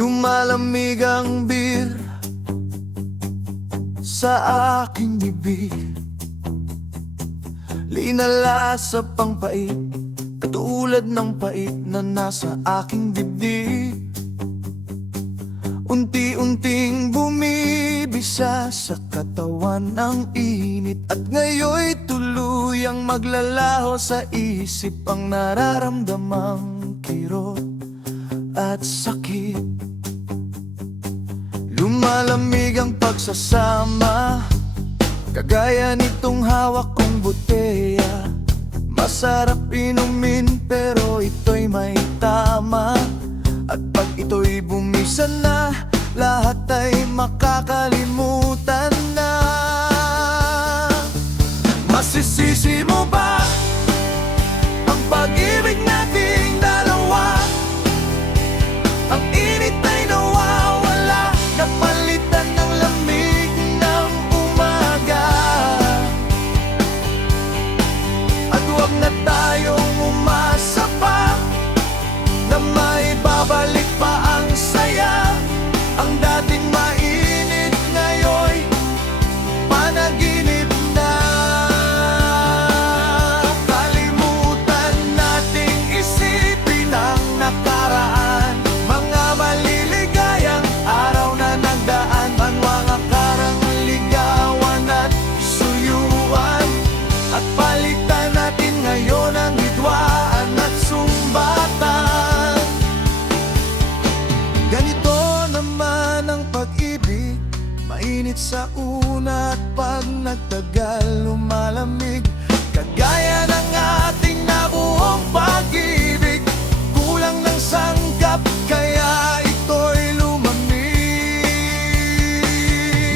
Lumalamig ang beer sa aking bibig, linalasa pang pait, katulad ng pait na nasa aking dibdib. Unti-unting bumibisa sa katawan ng init, at ngayoy tuluyang maglalaho sa isip ang nararamdamang kirot at sakit. Lumalamig ang pagsasama, kagaya nitong hawak kong botelya. Masarap inumin pero ito'y may tama, at pag ito'y bumisan na, lahat ay makakalimutan na. Masisisi mo ba ang pag-ibig nating dalawa? Ang init ay nawawala, napalitan ng lamig ng umaga. At huwag na tayong umasa pa na may babalik pa ang saya. Ang dating mainit ngayon panaginip na. Kalimutan nating isipin ang nakaraan, mga maliligayang araw na nagdaan. Ang mga karang ligawan at suyuan, at palitan natin ngayon ang hidwaan at sumbatan. Ganito naman ang pag-ibig, mainit sa una at pag nagtagal lumalamig. Kagaya ng ating nabuong pag-ibig, kulang ng sangkap kaya ito'y lumamig.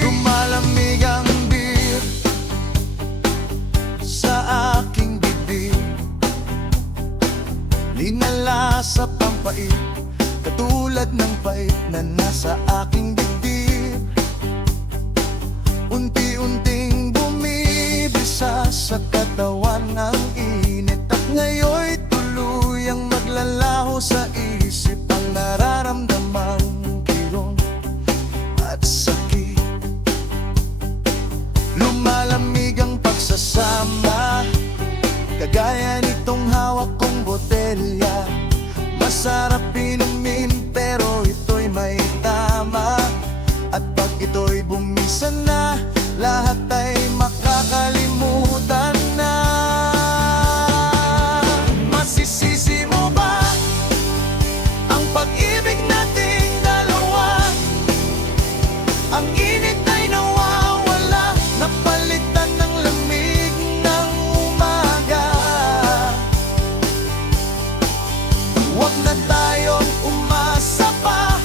Lumalamig ang beer sa aking bibig, linalasa pang pait, katulad ng pait na nasa aking dibdib. Unti-unting bumibisa sa katawan ng init, at ngayoy tuluyang maglalaho sa isip ang nararamdamang kirot at sakit. Lumalamig ang pagsasama, kagaya nitong hawak kong botelya. Masarap inumin pero ito'y may tama, at pag ito'y bumisan na, lahat ay makakalimutan na. Masisisi mo ba ang pag-ibig nating dalawa? Ang init ay nawawala, napalitan ng lamig ng umaga. Huwag na tayong umasa pa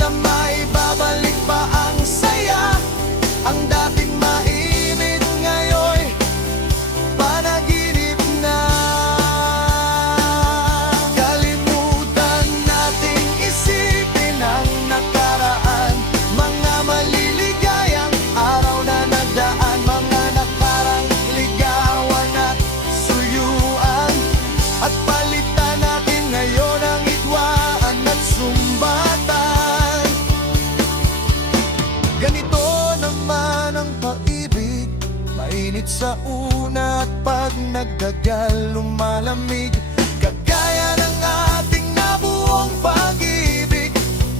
na may babalik pa ang saya. Ang dating mainit ngayon panaginip na. Kalimutan nating isipin ang nakaraan, mga maliligayang araw na nagdaan. Mga nakarang ligawan at suyuan, at palitan natin ngayon ang hidwaan at sumbatan. Ganito naman ang pag-ibig, mainit sa una at pag nagdagal lumalamig. Kagaya ng ating nabuong pag-ibig,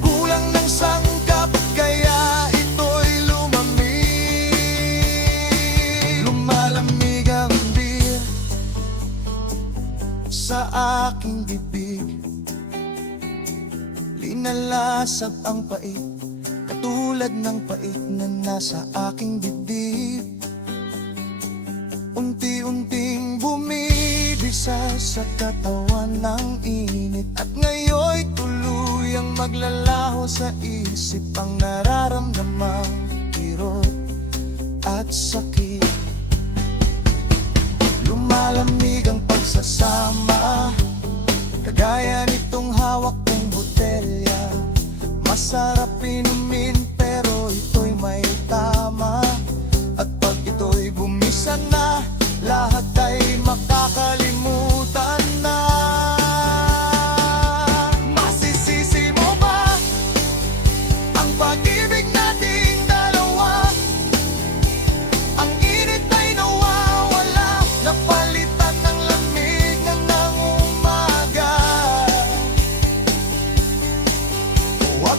kulang ng sangkap kaya ito'y lumamig. Lumalamig ang beer sa aking bibig, linalasap ang pait, katulad ng pait na nasa aking dibdib. Unti-unting bumibisa sa katawan ng init, at ngayoy tuluyang maglalaho sa isip ang nararamdamang kirot at sakit. Lumalamig ang pagsasama, kagaya nitong hawak kong botelya. Masarap inumin pero ito'y may tama, at pag ito'y bumisan na, lahat ay makakalimutan na. Masisisi mo ba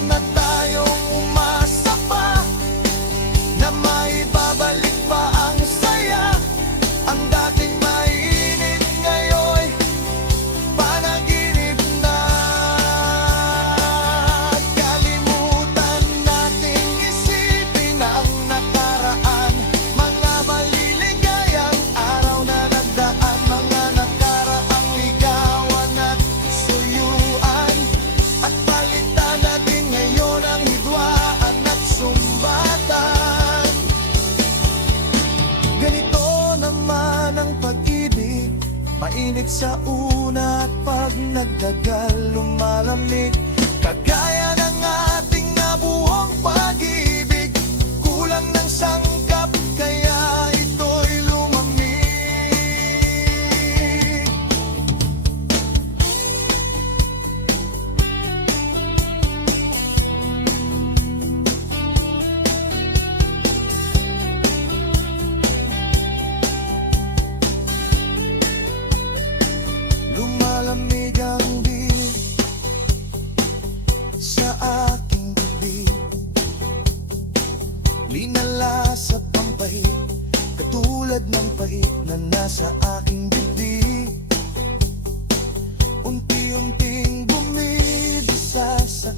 Wag na tayong umasa pa na maibabalik pa ang saya. Ang dating mainit ngayon panaginip na. Kalimutan nating isipin ang nakaraan, mga maliligayang araw na nagdaan, mga nakaraang ligawan at suyuan. At palitan natin ngayon ang hidwaan at sumbatan. Ganito naman ang pag-ibig, mainit sa una at pag nagdagal lumalamig. Kagaya ng ating nabuong pag-ibig, kulang ng sangkap kaya ito'y lumamig. Lumalamig ang bilis sa aking bibig, linalasap ang pahit, katulad ng pait na nasa aking dibdib. Unti-unting bumibisa sa